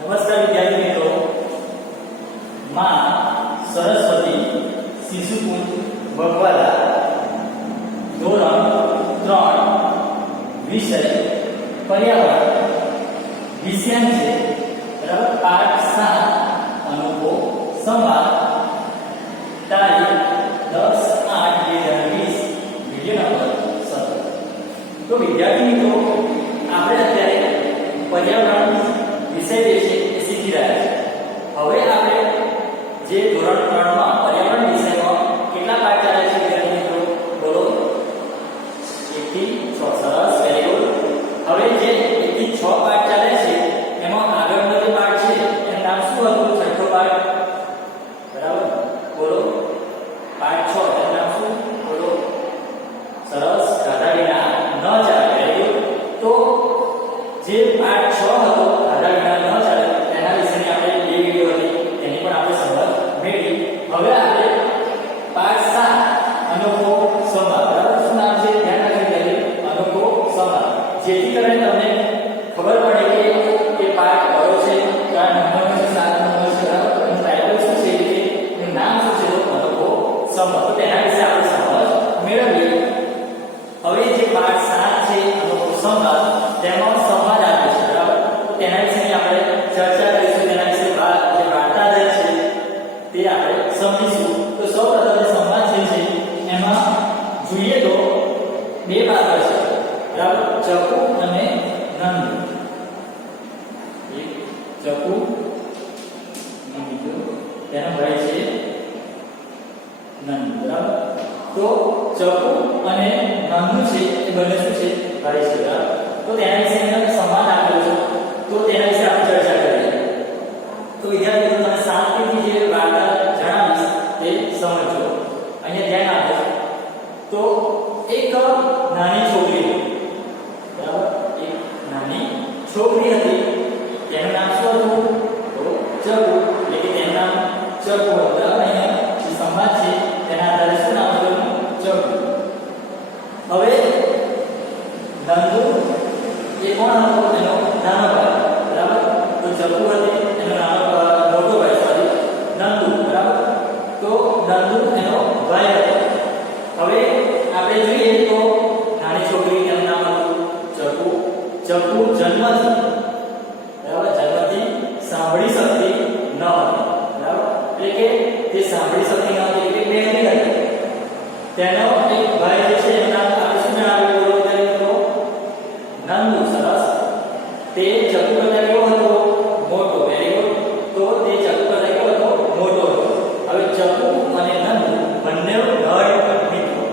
નમસ્કાર વિદ્યાર્થી મિત્રો, માં સરસ્વતી શિશુકુંજ બગવાડા ધોરણ 3 વિષય પર્યાવરણ વિષયાંક છે બરાબર પાઠ 7 અનુભવ સંવાદ તારીખ 10/8/2020 વિડિયો નંબર 17। તો વિદ્યાર્થી મિત્રો, આપણે અત્યારે પર્યાવરણ વિષય વિશે શીખી રહ્યા છીએ। હવે આપણે જે ધોરણ 3 માં પર્યાવરણ વિષયમાં કેટલા પાઠ ચાલે છે વિદ્યાર્થી મિત્રો બોલો? 1 થી 6। સરસ, વેરી ગુડ। હવે જે 1 થી 6 પાઠ ચાલે છે એમાં આગળનો જે પાઠ છે એનું નામ શું હતું? છઠ્ઠો પાઠ બરાબર, બોલો પાઠ 6 એનું નામ શું? બોલો સરસ, ગાધા વિના ન ચાલે, વેરી ગુડ। તો જે પાઠ 6 હતો ગાધા વિના ન ચાલે તેના વિશેની આપણે બે વિડિયો હતી એની પણ આપણે સમજ મેળવી। હવે આપણે પાઠ 7 અનોખો સંવાદ બરાબર, શું નામ છે ધ્યાન રાખી લેજો, અનોખો સંવાદ, જેથી કરીને તમને ખબર પડે કે એ પાઠ કયો છે, કયા નંબરનો છે, 7 નંબર છે બરાબર, એનું ટાઇટલ શું છે, કે એનું નામ શું છે, તો અનોખો સંવાદ। તો તેના વિશે આપણે સમજ મેળવીએ। હવે જે પાઠ 7 છે અનોખો સંવાદ તેમાં સંવાદ આપ્યો છે બરાબર, તો તેના વિશેની આપણે ચર્ચા કરીશું, તેના વિશે જે વાર્તા છે તે આપણે સમજીશું। તો સૌપ્રથમ જે સંવાદ છે એમાં જોઈએ તો બે પાત્ર છે બરાબર, ચકુ અને નંદુ। એક ચકુ અને બીજો તેનો ભાઈ છે નંદુ બરાબર। તો ચકુ અને નંદુ છે એ બંને શું છે? ભાઈ છે બરાબર। તો તેના વિશે સંવાદ આપેલો છે, તો તેના વિશે આપણે ચર્ચા કરીએ। તો વિદ્યાર્થીઓ, તમે શાંતિથી જે વાર્તા જણાવીશ તે સમજો, અહીંયા ધ્યાન આપજો। તો એક નાની છોકરી બરાબર, એક નાની છોકરી હતી, તેનું નામ શું હતું? તો ચકુ, એટલે કે તેનું નામ ચકુ હતું બરાબર। અહીંયા જે સંવાદ છે તેના આધારે શું નામ હતું? ચકુ। હવે નંદુ એ કોણ હતો? એનો નાનો ભાઈ બરાબર। તો ચકુ હતી એનો મોટો ભાઈ, સોરી નંદુ બરાબર। તો નંદુ એનો ભાઈ હતો। હવે આપણે જોઈએ તો નાની છોકરી એનું નામ હતું ચકુ। ચકુ જન્મથી બરાબર, જન્મથી સાંભળી શકતી ન હતી બરાબર, એટલે કે તે સાંભળી શકતી ન હતી, એટલે બહેરી હતી। તેનો એક ભાઈ જે છે એનું નામ આપણે શું જણાવ્યું? નંદુ। સરસ, તે ચકુ કરતા કેવો હતો? મોટો, વેરી ગુડ। તો તે ચકુ કરતા કેવો હતો? મોટો હતો। હવે ચકુ અને નંદુ બંને ગાઢ મિત્રો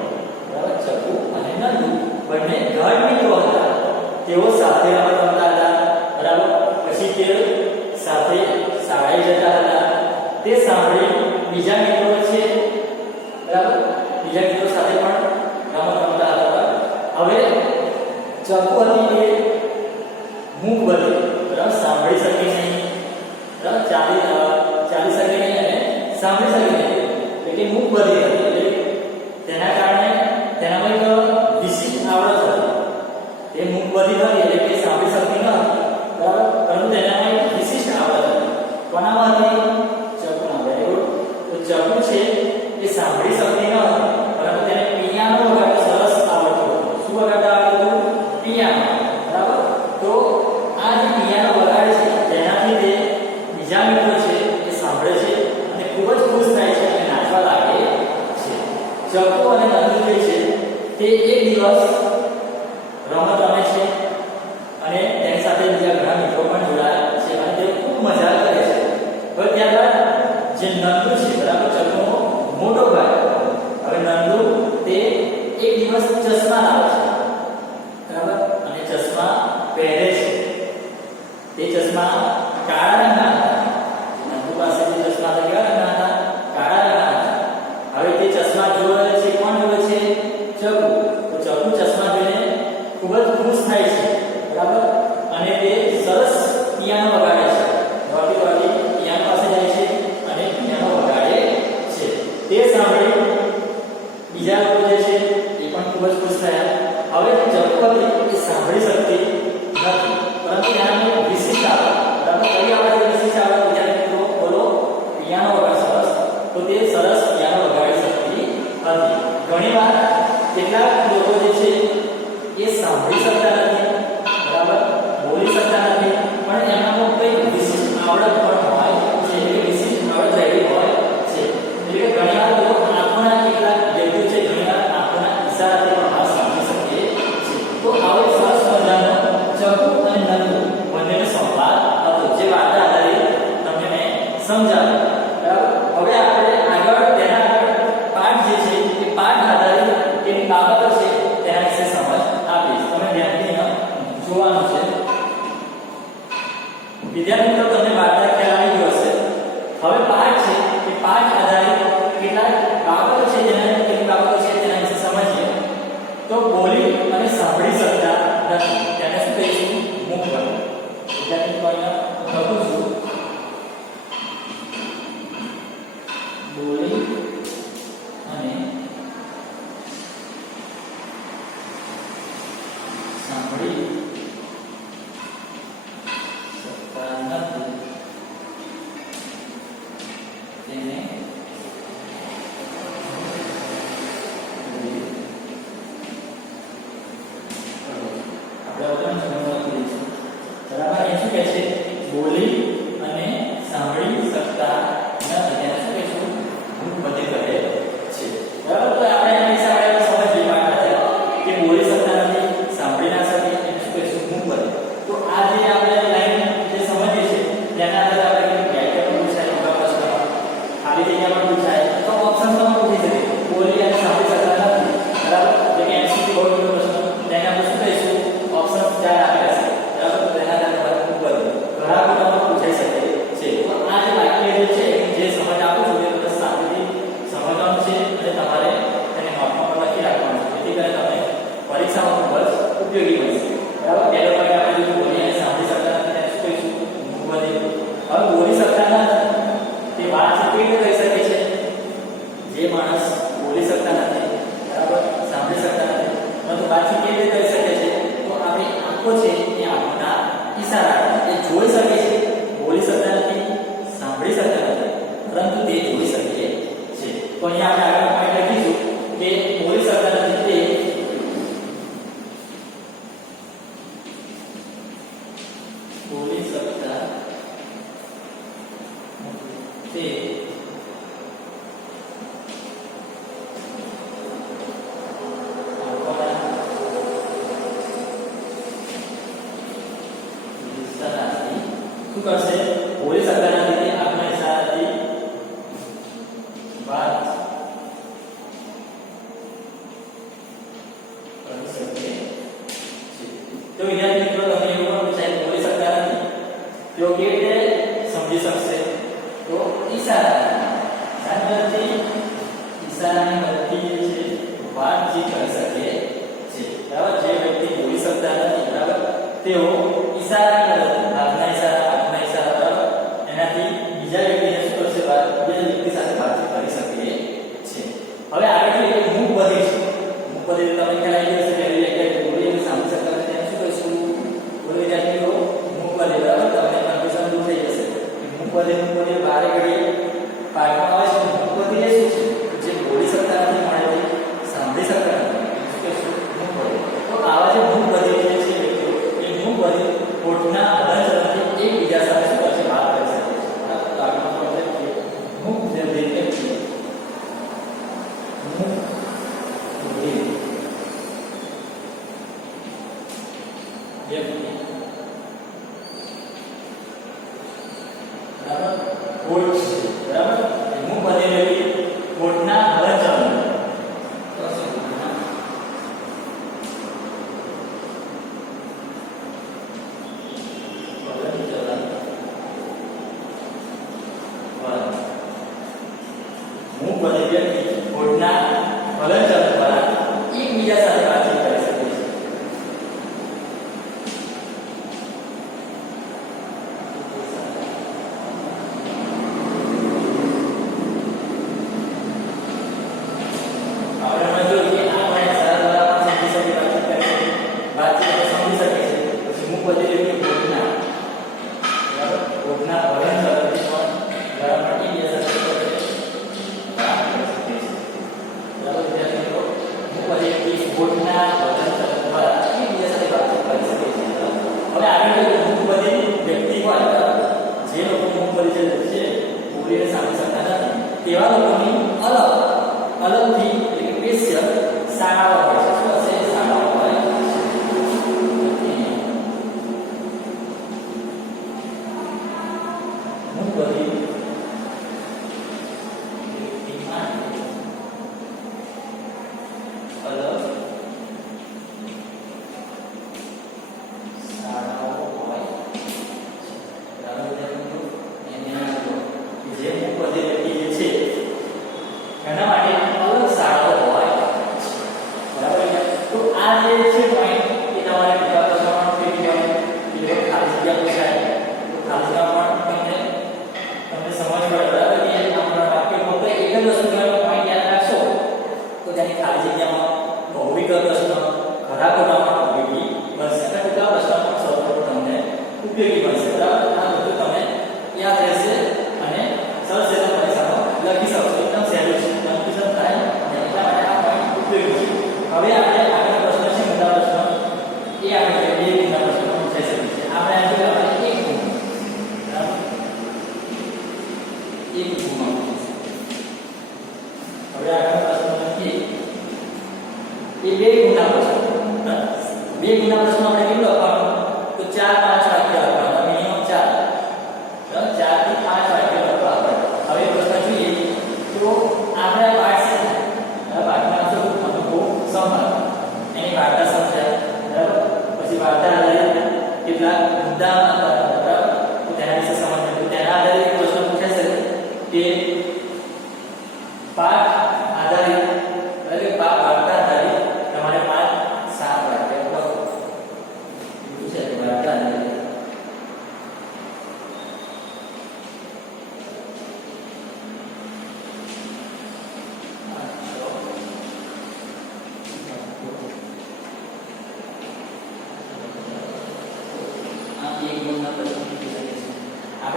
બરાબર, ચકુ અને નંદુ બંને ગાઢ મિત્રો હતા। તેઓ સાથે રમતા હતા બરાબર, પછી તે સાથે શાળાએ જતા હતા। તે સાંભળી બીજા મિત્રો છે બરાબર, બીજા મિત્રો સાથે પણ રમત રમતા હતા। હવે ચકુ હતી એ મૂક બધી બરાબર, સાંભળી શકી નહીં બરાબર, ચાલી શકી નહીં અને સાંભળી શકી નહીં, એટલે મૂક બધી હતી। એટલે તેના કારણે તેનામાં એક વિશિષ્ટ આવડત હતી। તે મૂક બધી હતી એટલે કે સાંભળી શકતી ન હતી બરાબર, પરંતુ તેનામાં એક વિશિષ્ટ આવડત હતી। કોનામાં હતી? ચકુમાં, વેરી ગુડ। તો ચકુ છે એ સાંભળી શકતી ન હતી, પરંતુ તેને પિયાનો વગાડતા સરસ આવડતું હતું। શું વગાડતા આવડતું? પિયાનો બરાબર। તો આ જે પિયાનો વગાડે છે તેનાથી તે બીજા મિત્રો છે એ સાંભળે છે અને ખૂબ જ ખુશ થાય છે અને નાચવા લાગે છે। ચકુ અને નંદુ જે છે તે એક દિવસ રમત રમે છે અને તેની સાથે બીજા ઘણા મિત્રો પણ જોડાયા છે અને તે ખૂબ મજા કરે છે। હવે ત્યારબાદ જે નંદુ છે બરાબર, ચકુનો મોટો ભાઈ, હવે નંદુ તે એક દિવસ ચશ્મા લાવે છે બરાબર, અને ચશ્મા પહેરે છે। તે ચશ્મા કાળા રંગના હતા। નંદુ પાસે જે ચશ્મા હતા કેવા રંગના હતા? કાળા રંગના હતા। હવે તે ચશ્મા જોવે છે, કોણ જોવે છે? ચકુ। તો ચકુ ચશ્મા જોઈને ખૂબ જ ખુશ થાય છે બરાબર, અને તે સરસ પિયાનો વગાડે છે। દોડતી દોડતી પિયાનો પાસે જાય છે અને પિયાનો વગાડે છે। તે સાંભળી બીજા લોકો જે છે એ પણ ખૂબ જ ખુશ થયા। હવે ચકુ હતી એ સાંભળી શકતી નથી, પરંતુ તેનામાં વિશિષ્ટ આવડત બરાબર, કઈ આવડત સમજાવે. બરાબર. હવે આપણે આગળ તેના આગળ પાઠ જે છે એ પાઠ આધારિત કેની બાબતો છે તેના વિશે સમજ આપીશ. તમે ધ્યાનથી જોવાનું છે. વિદ્યાર્થી મિત્રો, તમને વાર્તા ખ્યાલ આવી ગયો હશે. હવે પાઠ છે એ પાઠ આધારિત કેટલાક બાબતો છે જેના કેની બાબતો છે તેના વિશે સમજીએ. તો બોલી અને સાંભળી શકતા નથી તેને શું કહીશું? મૂક બને. વિદ્યાર્થી મિત્રો, અહીંયા લખું છું બોલી અને સાંભળી શકતા નથી તેને બરાબર. એ શું કહે છે? બોલી અને સાંભળી શકતા નથી તેને શું કહીશું? મૂક બધિર કહે છે. બરાબર. તો આપણે એના વિશે આપણે સમજીએ પાઠ કે બોલી શકતા નથી, સાંભળી ના શકે એને શું કહીશું? મૂક બધિર. તો આ જે આપણે લાઈન જે સમજીએ છે તેના આધારે આપણે વ્યાખ્યા પણ પૂછાય, ઉભા પ્રશ્ન ખાલી જગ્યા પણ પૂછાય, તો ઓપ્શન પણ પૂછી શકે. બોલી અને સાંભળી શકતા નથી. બરાબર. એટલે કે એમસીક્યુ બહુ મોટો પ્રશ્ન તેને આપણે શું કહીશું? ઓપ્શન 4 આપેલા છે. બરાબર. તો તેના આધારે મૂક બધિર ઘણા બધા પૂછાઈ શકે છે. તો આ જે વાક્ય જે છે જે સમજ આપું છું તે તમે શાંતિથી સમજવાનું છે અને તમારે તેને નોટમાં પણ લખી રાખવાનું છે, જેથી કરીને તમને પરીક્ષામાં ખૂબ જ ઉપયોગી બનશે. બરાબર. પહેલો પોઈન્ટ આપણે જો બોલી અને સાંભળી શકતા નથી તેને શું કહીશું? મૂક બધિર. હવે બોલી શકતા નથી તે વાત કેવી રીતે કરી શકે છે? જે માણસ બોલી શકતા નથી, બરાબર, સાંભળી શકતા નથી, પરંતુ વાતચીત કેવી રીતે કરી શકે છે? તો આપણી આંખો છે એ આંખોના ઈશારા એ જોઈ શકે છે. બોલી શકતા નથી, સાંભળી શકતા નથી, પરંતુ તે જોઈ શકે છે. તો અહીંયા આપણે આગળ પોઈન્ટ લખીશું કે બોલી શકતા નથી તે બોલી શકતા તે શું કરશે? બોલી શકતા નથી તે આંખના ઈશારાથી વાત કરી શકે છે. તો વિદ્યાર્થી મિત્રો, તમને એવું પણ પૂછાય બોલી શકતા નથી તેઓ કેવી રીતે સમજી શકશે? તો ઈશારાથી ઈશારાની મદદથી છે વાતચીત કરી શકે છે. બરાબર. જે વ્યક્તિ બોલી શકતા નથી, બરાબર, તેઓ ઈશારાની મદદ હાથના ઈશારા, આંખના ઈશારા, બરાબર, એનાથી બીજા વ્યક્તિને શું કરશે? બીજા વ્યક્તિ સાથે વાતચીત કરી શકે છે. હવે આગળ જોઈએ કે મૂક બધિર છે. મૂક બધિર તમને ખ્યાલ આવી ગયો હશે. પહેલી વ્યાખ્યા બોલી અને સાંભળી શકતા નથી તેને શું કહીશું? બોલી વિદ્યાર્થીઓ, મૂક બધિર. બરાબર. તમને કન્ફ્યુઝન દૂર થઈ જશે કે મૂક બધિર બારે ઘડીએ પાઠમાં આવે છે. મૂક બધિર એ શું છે? જે બોલી શકતા નથી, મળે સાંભળી શકતા નથી, શું કહીશું? મૂક બધિર. તો આવા જે મૂક બધિર જે છે વ્યક્તિઓ એ મૂક બધિર હોઠના હલનચલનથી એકબીજા સાથે શું કરશે? વાત કરી શકે છે. તો આગળનો પોઈન્ટ છે મૂક બધિર વ્યક્તિ. મૂક બધિર વ્યક્તિ, બરાબર, હોઠ છે. બરાબર. મૂક બધિર વ્યક્તિ હોઠના હલનચલન મૂક બધિર વ્યક્તિ હોઠના હલનચલન દ્વારા એકબીજા સાથે વાતચીત કરી શકે છે. આપણે જોયું કે આપણે ઈશારા દ્વારા પણ સમજી શકે, વાતચીત સમજી શકે છે. પછી મૂક બધિર વ્યક્તિ હોઠના, બરાબર, હોઠના હલનચલનથી પણ બરાબર એકબીજા સાથે હોઠના હલનચલન દ્વારા એકબીજા સાથે વાતચીત કરી શકે છે. હવે આગળ જોઈએ મૂક બધિર વ્યક્તિ હોય, જે લોકો મૂક બધિર છે, બોલીને સાંભળી શકતા નથી, તેવા લોકોની અલગથી એટલે કે સ્પેશિયલ શાળાઓ હોય છે. શું હશે? શાળાઓ હોય છે. મૂક બધિર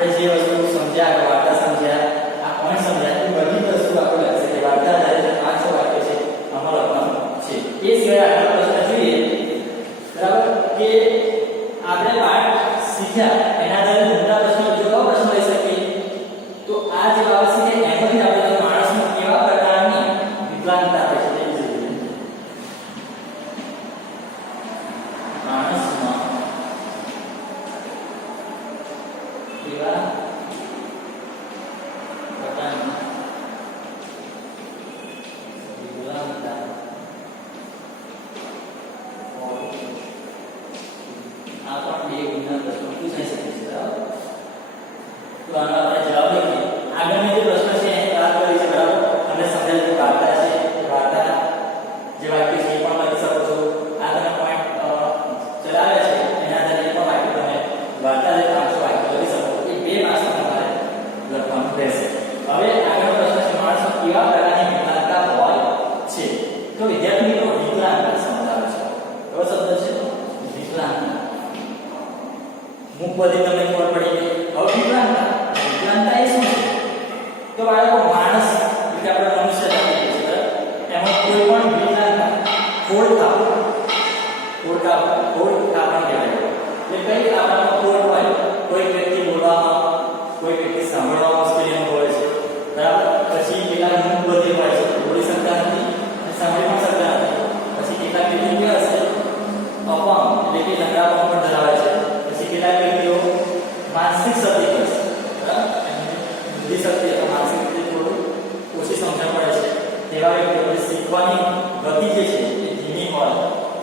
આપણે જે વસ્તુ સમજ્યા, વાર્તા સમજ્યા, આ પોઈન્ટ સમજ્યા, એ બધી વસ્તુ આપણે લખશે કે વાર્તા આધારિત 5 વાક્ય છે આમાં લખવાનું છે. એ સિવાય આગળ પ્રશ્ન જોઈએ, બરાબર, કે આપણે પાઠ શીખ્યા એના આધારે મોટા પ્રશ્નો જો કેવા પ્રશ્ન લઈ શકીએ, તો આ જે બાબત શીખે એમાંથી આપણે માણસમાં કેવા પ્રકારની વિકલાંગતા હોય છે તે જોઈએ. માણસમાં કેવા પ્રકારની વિકલાંગતા આ પણ બે ગુણના પ્રશ્નો પૂછાઈ શકે છે. બરાબર, તો આનો આપણે જવાબ લખીએ. આગળનો જે પ્રશ્ન છે એ વાત કરી છે, બરાબર, તમને સમજાય કે વાર્તા છે, વાર્તા જે વાક્ય છે એ પણ લખી શકો છો. આ તમે પોઈન્ટ ચલાવે છે એના આધારે એ પણ વાક્ય તમે વાર્તા જે 500 વાક્ય લખી શકો. એ બે માર્ક્સમાં તમારે લખવાનું રહેશે. હવે આગળનો પ્રશ્ન છે માણસમાં કેવા પ્રકારની વિકલાંગતા હોય છે. તો વિદ્યાર્થી મિત્રો વિકલાંગતા સમજાવે છે. કયો શબ્દ છે? વિકલાંગતા. મુખ પરથી તમને ખબર પડી ગઈ. હવે વિકલાંગતા, વિકલાંગતા એ શું છે? તો બાળકો માણસ એટલે આપણે મનુષ્ય તરીકે છે, બરાબર, એમાં કોઈ પણ વિકલાંગતા ખોડ કાપણ કહેવાય. એટલે કઈ આપણામાં ખોડ હોય, કોઈ વ્યક્તિ બોલવામાં, કોઈ વ્યક્તિ સાંભળવામાં મુશ્કેલી અનુભવે છે, બરાબર, પછી કેટલાક મુખ બધી હોય છે, બોલી શકતા નથી અને સાંભળી પણ શકતા નથી. પછી કેટલાક વ્યક્તિ કેવા છે? અપંગ એટલે કે લંગડાપણ પણ ધરાવે છે. પછી કેટલાક વ્યક્તિઓ માનસિક ક્ષતિગ્રસ્ત, બરાબર, બુદ્ધિ શક્તિ અથવા માનસિક રીતે થોડું ઓછી સમજણ પડે છે તેવા વ્યક્તિઓ શીખવાની ગતિ જે છે એ ધીમી હોય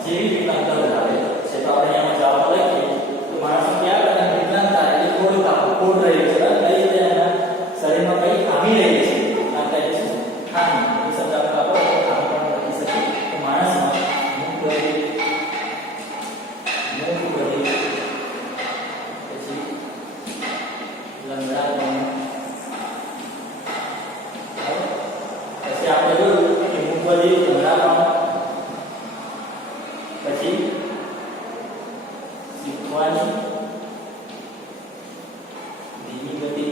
જેવી વિકલાંગતા ધરાવે છે. તો આપણે અહીંયા જવાબ લખીએ તો માણસો કયા પ્રકારની વિકલાંગતા એટલે ખોડ રહી છે, બરાબર, કઈ રીતે એના શરીરમાં કઈ ખામી રહી છે, વિકલાંગતા એટલે શું? ખામી. એ શબ્દ આપણે વાપરો તો ખામી પણ લખી શકીએ. તો માણસમાં મુખ બધી, પછી લંગડાપણ, પછી આપણે જોયું કે મુખ બધી, લંગડાપણ, પછી શીખવાની ધીમી ગતિ.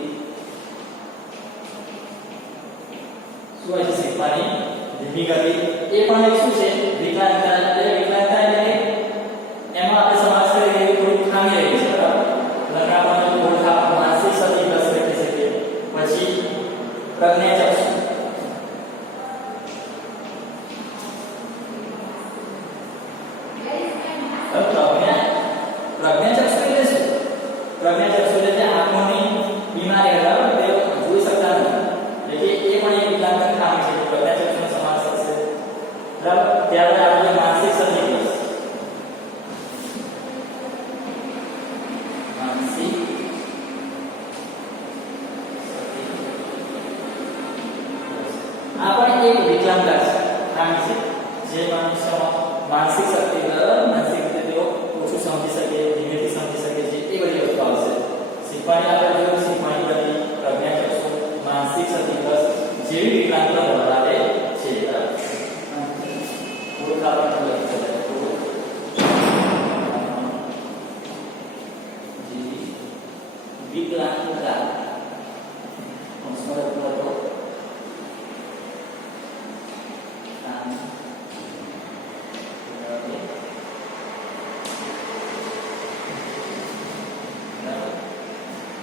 શું હોય છે? શીખવાની ધીમી ગતિ. એ પણ એક શું છે? વિકલાંગતા. વિકલાંગતા એટલે એમાં આપણે સમાસ કરીએ કે થોડી ખામી રહી છે, બરાબર, લંગડાપણ, થોડું માનસિક ક્ષતિગ્રસ્ત કહી શકીએ. પછી પ્રજ્ઞાચક્ષુ, પ્રજ્ઞાચક્ષુ એટલે શું? પ્રજ્ઞાચક્ષુ એટલે આંખોની બીમારી, બરાબર, તે જોઈ શકતા નથી. એટલે એ પણ એક વિકલાંગતા ખામી છે. પ્રજ્ઞાચક્ષુનો સમાસ થશે, બરાબર. ત્યારબાદ આપણે માનસિક ક્ષતિગ્રસ્ત, આ પણ એક વિકલાંગતા છે, ખામી છે, જે મનુષ્યમાં માનસિક શક્તિ, માનસિક રીતે તેઓ ઓછું સમજી શકે, ધીમેથી સમજી શકે છે, એ બધી વસ્તુ આવશે. શીખવાની આપણે જોયું, શીખવાની ગતિ, પ્રજ્ઞાચક્ષુ, માનસિક ક્ષતિગ્રસ્ત જેવી વિકલાંગતા ધરાવે છે. ઓળખાણ લખી શકાય. વિકલાંગતા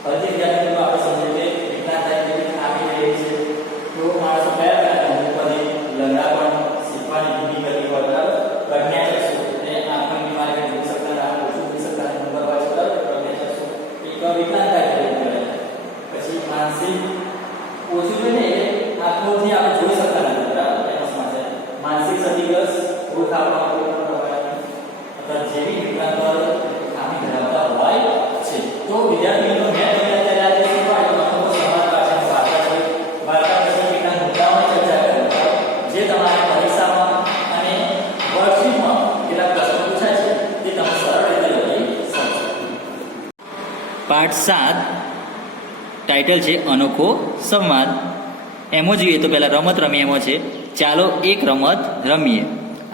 હજી વિદ્યાર્થીઓ આપણે સમજીએ કે વિકલાંગતા કેવી ખામી રહી છે. તો માણસો કયા પ્રકારના મુખ બધી, લંગડાપણ, શીખવાની ધીમી ગતિ હોય, બરાબર, પ્રજ્ઞાચક્ષુ એટલે આંખની બીમારી જોઈ શકતા, ઓછું જોઈ શકતા, નંબર હોય છે, બરાબર, પ્રજ્ઞાચક્ષુ એક વિકલાંગતા કહેવાય. પછી માનસિક ઓછું જોઈને એટલે આંખોથી આપણે જોઈ શકતા નથી, બરાબર, એનો સમાસ છે. માનસિક ક્ષતિગ્રસ્ત, ઓળખાણ અથવા જેવી વિકલાંગતા ખામી ધરાવતા હોય છે. તો વિદ્યાર્થી મિત્રો મેં તમને અત્યારે આજે શીખવાડ્યું અનુભવ સંવાદ પાછળની વાર્તા છે. વાર્તા પછી કેટલાક મુદ્દાઓની ચર્ચા કરી જે તમારે પરીક્ષામાં અને વર્કશીટમાં કેટલાક પ્રશ્નો પૂછાય છે તે તમે સરળ રીતે લખી શકશો. પાઠ 7 ટાઇટલ છે અનોખો સંવાદ. એમાં જોઈએ તો પહેલા રમત રમીએ. એમાં છે ચાલો એક રમત રમીએ.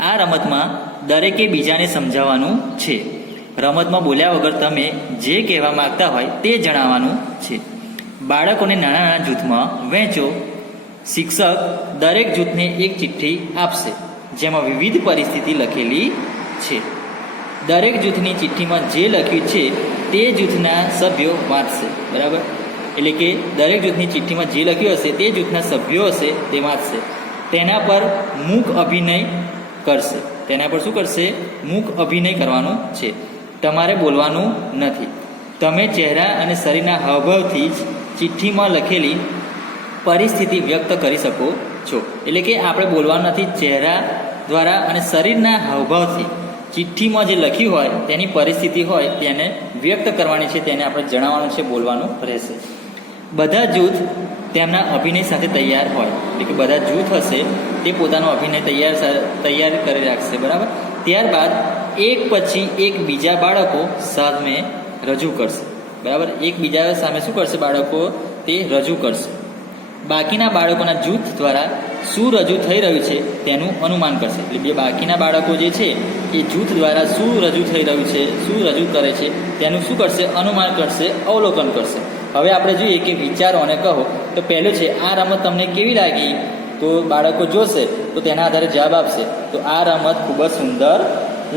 આ રમતમાં દરેકે બીજાને સમજાવવાનું છે. રમતમાં બોલ્યા વગર તમે જે કહેવા માંગતા હોય તે જણાવવાનું છે. બાળકોને નાના નાના જૂથમાં વહેંચો. શિક્ષક દરેક જૂથને એક ચિઠ્ઠી આપશે જેમાં વિવિધ પરિસ્થિતિ લખેલી છે. દરેક જૂથની ચિઠ્ઠીમાં જે લખ્યું છે તે જૂથના સભ્યો વાંચશે. બરાબર, એટલે કે દરેક જૂથની ચિઠ્ઠીમાં જે લખ્યું હશે તે જૂથના સભ્યો હશે તે વાંચશે. તેના પર મૂક અભિનય કરશે. તેના પર શું કરશે? મૂક અભિનય કરવાનું છે. તમારે બોલવાનું નથી. તમે ચહેરા અને શરીરના હાવભાવથી જ ચિઠ્ઠીમાં લખેલી પરિસ્થિતિ વ્યક્ત કરી શકો છો. એટલે કે આપણે બોલવાનું નથી. ચહેરા દ્વારા અને શરીરના હાવભાવથી ચિઠ્ઠીમાં જે લખ્યું હોય તેની પરિસ્થિતિ હોય તેને વ્યક્ત કરવાની છે, તેને આપણે જણાવવાનું છે, બોલવાનું રહેશે. બધા જૂથ તેમના અભિનય સાથે તૈયાર હોય, એટલે કે બધા જૂથ હશે તે પોતાનો અભિનય તૈયાર કરી રાખશે. બરાબર, ત્યારબાદ એક પછી એક બીજા બાળકો સામે રજૂ કરશે. બરાબર, એકબીજા સામે શું કરશે? બાળકો તે રજૂ કરશે. બાકીના બાળકોના જૂથ દ્વારા શું રજૂ થઈ રહ્યું છે તેનું અનુમાન કરશે. એટલે બે બાકીના બાળકો જે છે એ જૂથ દ્વારા શું રજૂ થઈ રહ્યું છે, શું રજૂ કરે છે તેનું શું કરશે? અનુમાન કરશે, અવલોકન કરશે. હવે આપણે જોઈએ કે વિચારો અને કહો. તો પહેલું છે, આ રમત તમને કેવી લાગી? તો બાળકો જોશે તો તેના આધારે જવાબ આપશે. તો આ રમત ખૂબ જ સુંદર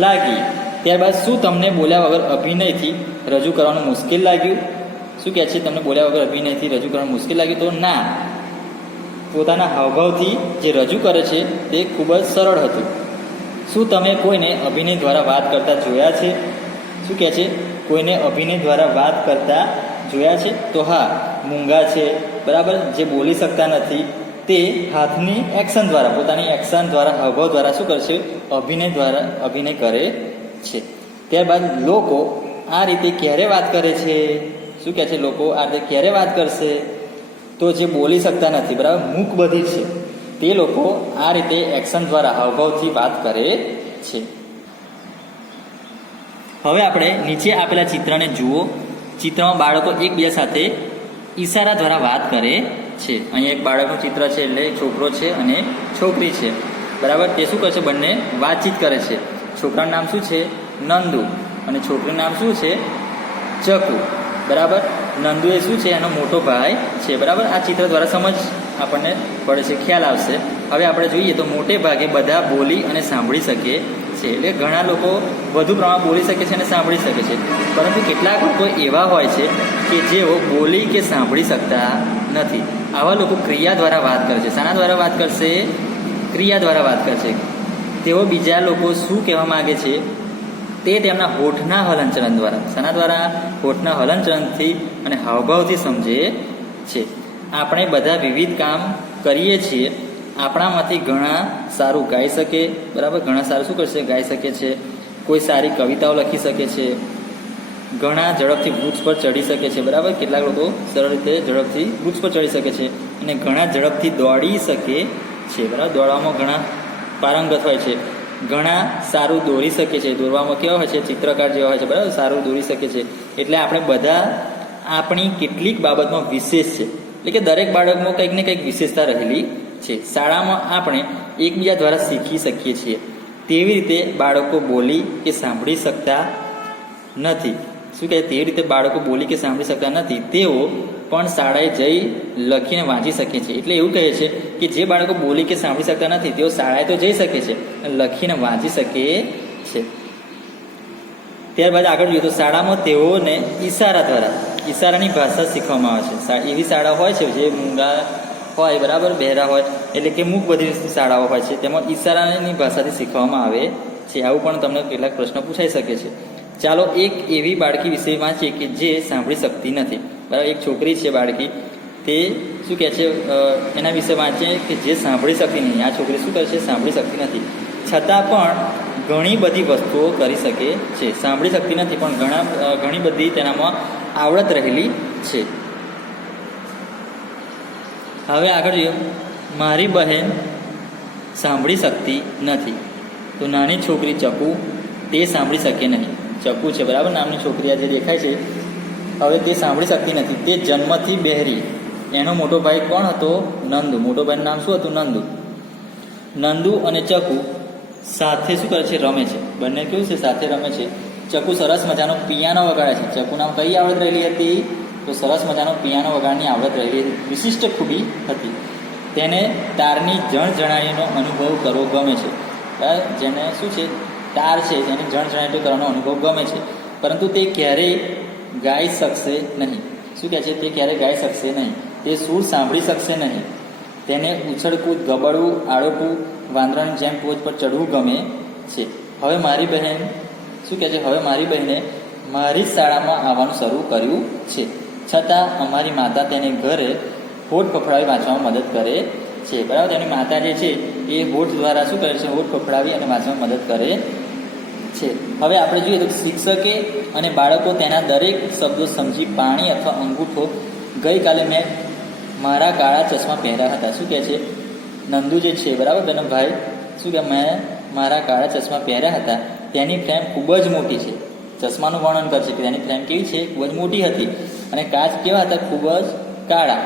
લાગી. ત્યારબાદ શું તમને બોલ્યા વગર અભિનયથી રજૂ કરવાનું મુશ્કેલ લાગ્યું? શું કહે છે? તમને બોલ્યા વગર અભિનયથી રજૂ કરવાનું મુશ્કેલ લાગ્યું? તો ના, પોતાના હાવભાવથી જે રજૂ કરે છે તે ખૂબ જ સરળ હતું. શું તમે કોઈને અભિનય દ્વારા વાત કરતા જોયા છે? શું કહે છે? કોઈને અભિનય દ્વારા વાત કરતા જોયા છે? તો હા, મૂંગા છે, બરાબર, જે બોલી શકતા નથી તે હાથની એક્શન દ્વારા, પોતાની એક્શન દ્વારા, હાવભાવ દ્વારા શું કરશે? અભિનય કરે છે. ત્યારબાદ લોકો આ રીતે ક્યારે વાત કરે છે? શું કહે છે? લોકો આ રીતે ક્યારે વાત કરશે? તો જે બોલી શકતા નથી, બરાબર, મૂક બધિર છે, તે લોકો આ રીતે એક્શન દ્વારા, હાવભાવથી વાત કરે છે. હવે આપણે નીચે આપેલા ચિત્રને જુઓ. ચિત્રમાં બાળકો એકબીજા સાથે ઈશારા દ્વારા વાત કરે છે. અહીંયા એક બાળકનું ચિત્ર છે, એટલે છોકરો છે અને છોકરી છે. બરાબર, તે શું કરે છે? બંને વાતચીત કરે છે. છોકરાનું નામ શું છે? નંદુ. અને છોકરીનું નામ શું છે? ચકુ. બરાબર, નંદુ એ શું છે? એનો મોટો ભાઈ છે. બરાબર, આ ચિત્ર દ્વારા સમજ આપણને પડે છે, ખ્યાલ આવશે. હવે આપણે જોઈએ તો મોટે ભાગે બધા બોલી અને સાંભળી શકે છે. એટલે ઘણા લોકો વધુ પ્રમાણમાં બોલી શકે છે અને સાંભળી શકે છે, પરંતુ કેટલાક લોકો એવા હોય છે કે જેઓ બોલી કે સાંભળી શકતા નથી. આવા લોકો ક્રિયા દ્વારા વાત કરે છે. શાના દ્વારા વાત કરશે? ક્રિયા દ્વારા વાત કરશે. તેઓ બીજા લોકો શું કહેવા માગે છે તે તેમના હોઠના હલનચલન દ્વારા, શાના દ્વારા? હોઠના હલનચલનથી અને હાવભાવથી સમજે છે. આપણે બધા વિવિધ કામ કરીએ છીએ. આપણામાંથી ઘણા સારું ગાઈ શકે, બરાબર, ઘણા સારું શું કરશે? ગાઈ શકે છે. કોઈ સારી કવિતાઓ લખી શકે છે. ઘણા ઝડપથી વૃક્ષ પર ચડી શકે છે. બરાબર, કેટલાક લોકો સરળ રીતે ઝડપથી વૃક્ષ પર ચડી શકે છે. અને ઘણા ઝડપથી દોડી શકે છે. બરાબર, દોડવામાં ઘણા પારંગત હોય છે. ઘણા સારું દોરી શકે છે. દોરવામાં કેવા હોય છે? ચિત્રકાર જેવા હોય છે. બરાબર, સારું દોરી શકે છે. એટલે આપણે બધા આપણી કેટલીક બાબતમાં વિશેષ છે. એટલે કે દરેક બાળકમાં કંઈક ને કંઈક વિશેષતા રહેલી છે. શાળામાં આપણે એકબીજા દ્વારા શીખી શકીએ છીએ. તેવી રીતે બાળકો બોલી કે સાંભળી શકતા નથી. શું કહે? તેવી રીતે બાળકો બોલી કે સાંભળી શકતા નથી, તેઓ પણ શાળાએ જઈ લખીને વાંચી શકે છે. એટલે એવું કહે છે કે જે બાળકો બોલી કે સાંભળી શકતા નથી તેઓ શાળાએ તો જઈ શકે છે, લખીને વાંચી શકે છે. ત્યારબાદ આગળ જોઈએ તો શાળામાં તેઓને ઈશારા દ્વારા, ઈશારાની ભાષા શીખવામાં આવે છે. એવી શાળા હોય છે જે મૂંગા હોય, બરાબર, બહેરા હોય, એટલે કે મૂક બધી શાળાઓ હોય છે, તેમાં ઈશારાની ભાષાથી શીખવામાં આવે છે. આવું પણ તમને કેટલાક પ્રશ્નો પૂછાઈ શકે છે. ચાલો એક એવી બાળકી વિશે વાંચીએ કે જે સાંભળી શકતી નથી. બરાબર, એક છોકરી છે બાળકી, તે શું કહે છે? એના વિશે વાંચીએ કે જે સાંભળી શકતી નહીં. આ છોકરી શું કરે છે? સાંભળી શકતી નથી, છતાં પણ ઘણી બધી વસ્તુઓ કરી શકે છે. સાંભળી શકતી નથી પણ ઘણી બધી તેનામાં આવડત રહેલી છે. હવે આગળ જોઈએ, મારી બહેન સાંભળી શકતી નથી. તો નાની છોકરી ચકુ, તે સાંભળી શકે નહીં. ચકુ છે, બરાબર, નામની છોકરી આ જે દેખાય છે, હવે તે સાંભળી શકતી નથી. તે જન્મથી બહેરી. એનો મોટો ભાઈ કોણ હતો? નંદુ. મોટો ભાઈનું નામ શું હતું? નંદુ. નંદુ અને ચકુ સાથે શું કરે છે? રમે છે. બંને કેવું છે? સાથે રમે છે. ચકુ સરસ મજાનો પિયાનો વગાડે છે. ચકુનામાં કઈ આવડત રહેલી હતી? તો સરસ મજાનો પિયાનો વગાડની આવડત રહેલી વિશિષ્ટ ખૂબી હતી. તેને તારની જણજણાણીનો અનુભવ કરવો ગમે છે. જેને શું છે? તાર છે, જેને જણજણાટી કરવાનો અનુભવ ગમે છે, પરંતુ તે ક્યારેય ગાઈ શકશે નહીં. શું કહે છે? તે ક્યારેય ગાઈ શકશે નહીં. તે સૂર સાંભળી શકશે નહીં. તેને ઉછળકૂદ, ગબડવું, આડોટવું, વાંદરાની જેમ ટોચ પર ચડવું ગમે છે. હવે મારી બહેન શું કહે છે? હવે મારી બહેને મારી શાળામાં આવવાનું શરૂ કર્યું છે, છતાં અમારી માતા તેને ઘરે હોઠ ફફડાવી વાંચવામાં મદદ કરે છે. બરાબર? તેની માતા જે છે એ હોઠ દ્વારા શું કરે છે? હોઠ ફફડાવી અને વાંચવામાં મદદ કરે છે. હવે આપણે જોઈએ તો શિક્ષકે અને બાળકો તેના દરેક શબ્દો સમજી પાણી અથવા અંગૂઠો. ગઈકાલે મેં મારા કાળા ચશ્મા પહેર્યા હતા. શું કહે છે? નંદુ જે છે, બરાબર, તેનો ભાઈ શું કહે? મેં મારા કાળા ચશ્મા પહેર્યા હતા. તેની ફ્રેમ ખૂબ જ મોટી છે. ચશ્માનું વર્ણન કરશે કે તેની ફ્રેમ કેવી છે? ખૂબ જ મોટી હતી. અને કાચ કેવા હતા? ખૂબ જ કાળા.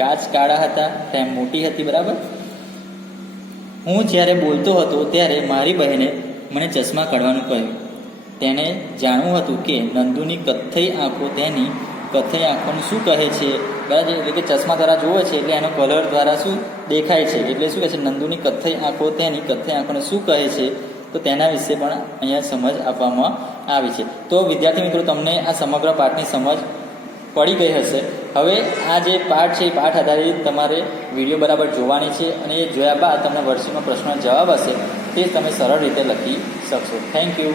કાચ કાળા હતા, ફ્રેમ મોટી હતી. બરાબર. હું જ્યારે બોલતો હતો ત્યારે મારી બહેને મને ચશ્મા કાઢવાનું કહ્યું. તેને જાણવું હતું કે નંદુની કથ્થઈ આંખો તેની કથ્થઈ આંખોને શું કહે છે. બરાબર? એટલે કે ચશ્મા દ્વારા જોવે છે એટલે એનો કલર દ્વારા શું દેખાય છે. એટલે શું કહે છે? નંદુની કથ્થઈ આંખો તેની કથ્થઈ આંખોને શું કહે છે? તો તેના વિશે પણ અહીંયા સમજ આપવામાં આવી છે. તો વિદ્યાર્થી મિત્રો, તમને આ સમગ્ર પાઠની સમજ પડી ગઈ હશે. હવે આ જે પાઠ છે એ પાઠ આધારિત તમારે વિડીયો બરાબર જોવાની છે, અને એ જોયા બાદ તમને વર્ગશીટનો પ્રશ્નનો જવાબ હશે તે તમે સરળ રીતે લખી શકશો. Thank you.